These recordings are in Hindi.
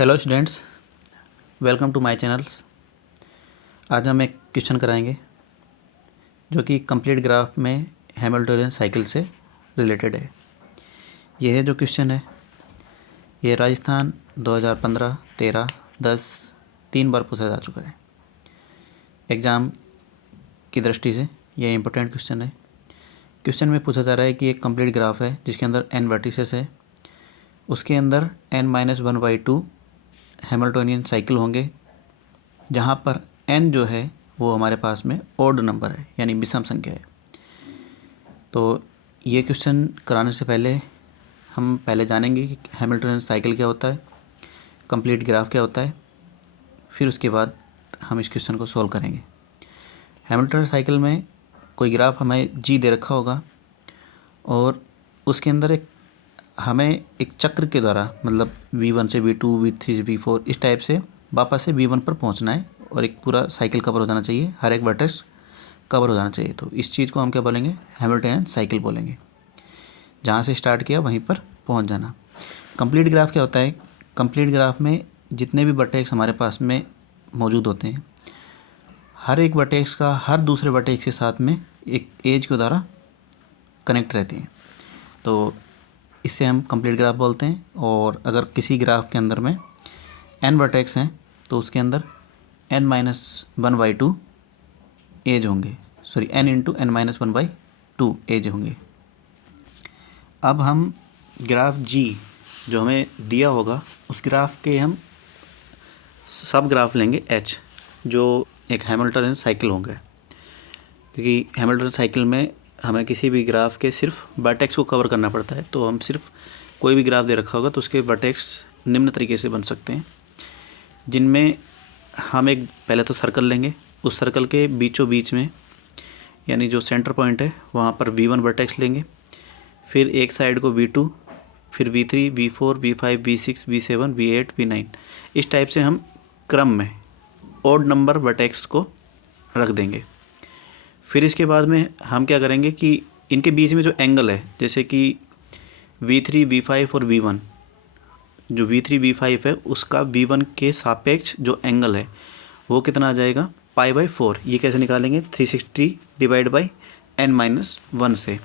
Hello students, welcome to my channels. आज हम एक क्वेश्चन कराएंगे जो कि कंप्लीट ग्राफ में हैमिल्टोनियन साइकिल से रिलेटेड है। यह है जो क्वेश्चन है, ये राजस्थान 2015, 13, 10 3 बार पूछा जा चुका है एग्ज़ाम की दृष्टि से। यह इम्पोर्टेंट क्वेश्चन है। क्वेश्चन में पूछा जा रहा है कि एक कंप्लीट ग्राफ है जिसके अंदर n वर्टिसेस है, उसके अंदर n-1/2 हैमिल्टोनियन साइकिल होंगे, जहाँ पर n जो है वो हमारे पास में ओड नंबर है, यानी विषम संख्या है। तो ये क्वेश्चन कराने से पहले हम पहले जानेंगे कि हैमिल्टोनियन साइकिल क्या होता है, कंप्लीट ग्राफ क्या होता है, फिर उसके बाद हम इस क्वेश्चन को सॉल्व करेंगे। हैमिल्टोनियन साइकिल में कोई ग्राफ हमें जी दे रखा होगा और उसके अंदर हमें एक चक्र के द्वारा, मतलब V1 से V2, V3 से V4 इस टाइप से वापस से V1 पर पहुंचना है और एक पूरा साइकिल कवर हो जाना चाहिए, हर एक वर्टेक्स कवर हो जाना चाहिए। तो इस चीज़ को हम क्या बोलेंगे, हैमिल्टोनियन साइकिल बोलेंगे। जहां से स्टार्ट किया वहीं पर पहुंच जाना। कंप्लीट ग्राफ क्या होता है, कंप्लीट ग्राफ में जितने भी वर्टेक्स हमारे पास में मौजूद होते हैं, हर एक वर्टेक्स का हर दूसरे वर्टेक्स के साथ में एक एज के द्वारा कनेक्ट रहती हैं। तो इससे हम कंप्लीट ग्राफ बोलते हैं। और अगर किसी ग्राफ के अंदर में n वर्टेक्स हैं तो उसके अंदर n-1/2 एज होंगे, सॉरी n×n-1/2 एज होंगे। अब हम ग्राफ G जो हमें दिया होगा उस ग्राफ के हम सब ग्राफ लेंगे H, जो एक हैमिल्टोनियन साइकिल होंगे, क्योंकि हैमिल्टोनियन साइकिल में हमें किसी भी ग्राफ के सिर्फ वर्टेक्स को कवर करना पड़ता है। तो हम सिर्फ कोई भी ग्राफ दे रखा होगा तो उसके वर्टेक्स निम्न तरीके से बन सकते हैं, जिनमें हम एक पहले तो सर्कल लेंगे, उस सर्कल के बीचों बीच में यानी जो सेंटर पॉइंट है वहाँ पर V1 वर्टेक्स लेंगे, फिर एक साइड को V2, फिर V3, V4, V5, V6, V7, V8, V9 इस टाइप से हम क्रम में ओड नंबर वर्टेक्स को रख देंगे। फिर इसके बाद में हम क्या करेंगे कि इनके बीच में जो एंगल है, जैसे कि V3, V5 और V1, जो V3, V5 है उसका V1 के सापेक्ष जो एंगल है वो कितना आ जाएगा, π/4। ये कैसे निकालेंगे, 360 / n-1 से।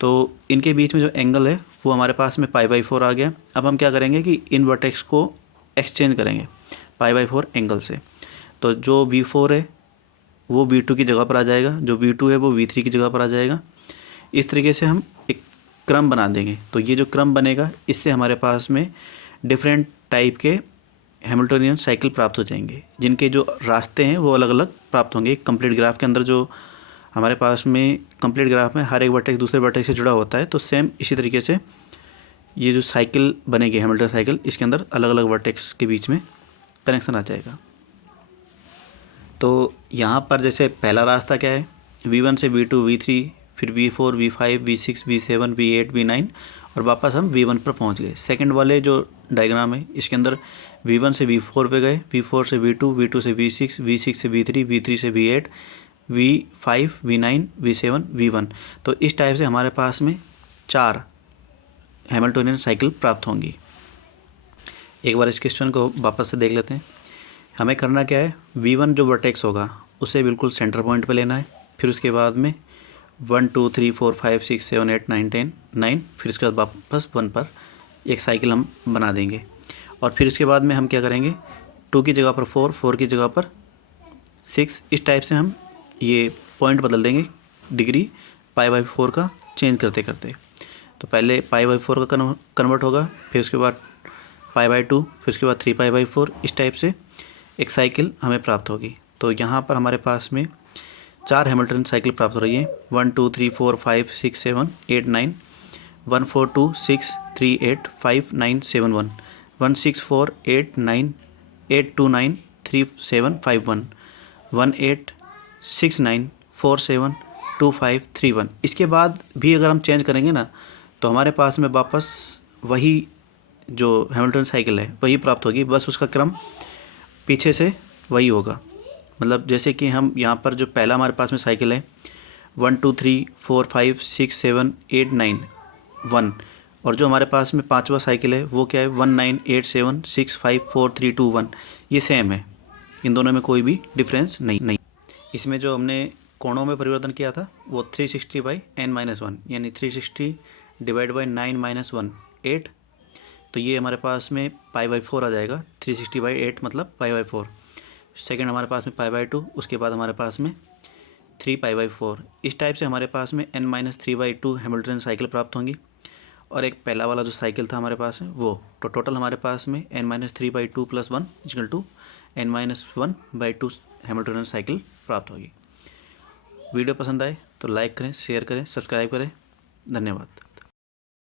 तो इनके बीच में जो एंगल है वो हमारे पास में π/4 आ गया। अब हम क्या करेंगे कि इन वर्टेक्स को एक्सचेंज करेंगे π/4 एंगल से। तो जो V4 है वो V2 की जगह पर आ जाएगा, जो V2 है वो V3 की जगह पर आ जाएगा। इस तरीके से हम एक क्रम बना देंगे। तो ये जो क्रम बनेगा इससे हमारे पास में डिफरेंट टाइप के हैमिल्टोनियन साइकिल प्राप्त हो जाएंगे, जिनके जो रास्ते हैं वो अलग अलग प्राप्त होंगे। कंप्लीट ग्राफ के अंदर जो हमारे पास में कंप्लीट ग्राफ में हर एक वर्टेक्स दूसरे वर्टेक्स से जुड़ा होता है, तो सेम इसी तरीके से ये जो साइकिल बनेगी हैमिल्टन साइकिल, इसके अंदर अलग अलग वर्टेक्स के बीच में कनेक्शन आ जाएगा। तो यहाँ पर जैसे पहला रास्ता क्या है, V1 से V2, V3, फिर V4, V5, V6, V7, V8, V9 और वापस हम V1 पर पहुँच गए। सेकंड वाले जो डायग्राम है इसके अंदर V1 से V4 पे गए, V4 से V2, V2 से V6, V6 से V3, V3 से V8, V5, V9, V7, V1। तो इस टाइप से हमारे पास में 4 हैमिल्टोनियन साइकिल प्राप्त होंगी। एक बार इस क्वेश्चन को वापस से देख लेते हैं। हमें करना क्या है, V1 जो वर्टेक्स होगा उसे बिल्कुल सेंटर पॉइंट पे लेना है, फिर उसके बाद में 1 2 3 4 5 6 7 8 9 10 9, फिर उसके बाद वापस 1 पर एक साइकिल हम बना देंगे। और फिर उसके बाद में हम क्या करेंगे, 2 की जगह पर 4, 4 की जगह पर 6, इस टाइप से हम ये पॉइंट बदल देंगे, डिग्री π/4 का चेंज करते करते। तो पहले π/4 का कन्वर्ट होगा, फिर उसके बाद π/2, फिर उसके बाद 3π/4, इस टाइप से एक साइकिल हमें प्राप्त होगी। तो यहाँ पर हमारे पास में 4 हैमिल्टन साइकिल प्राप्त हो रही है, 1 2 3 4 5 6 7 8 9, 1 4 2 6 3 8 5 9 7 1, 1 6 4 8 9 8 2 9 3 7 5 1, 1 8 6 9 4 7 2 5 3 1। इसके बाद भी अगर हम चेंज करेंगे ना तो हमारे पास में वापस वही जो हैमिल्टन साइकिल है वही प्राप्त होगी, बस उसका क्रम पीछे से वही होगा। मतलब जैसे कि हम यहाँ पर जो पहला हमारे पास में साइकिल है 1 2 3 4 5 6 7 8 9 1, और जो हमारे पास में पांचवा साइकिल है वो क्या है, 1987654321, ये सेम है, इन दोनों में कोई भी डिफरेंस नहीं। इसमें जो हमने कोणों में परिवर्तन किया था वो 360/n-1, यानी 360 डिवाइड बाई 9 - 1 8, तो ये हमारे पास में π/4 आ जाएगा। 360/8 मतलब π/4। सेकेंड हमारे पास में π/2, उसके बाद हमारे पास में 3π/4। इस टाइप से हमारे पास में n-3/2 हैमिल्टन साइकिल प्राप्त होंगी। और एक पहला वाला जो साइकिल था हमारे पास में वो, तो टोटल हमारे पास में n-3/2 + 1 = n-1/2 हैमिल्टन साइकिल प्राप्त होगी। वीडियो पसंद आए तो लाइक करें, शेयर करें, सब्सक्राइब करें। धन्यवाद।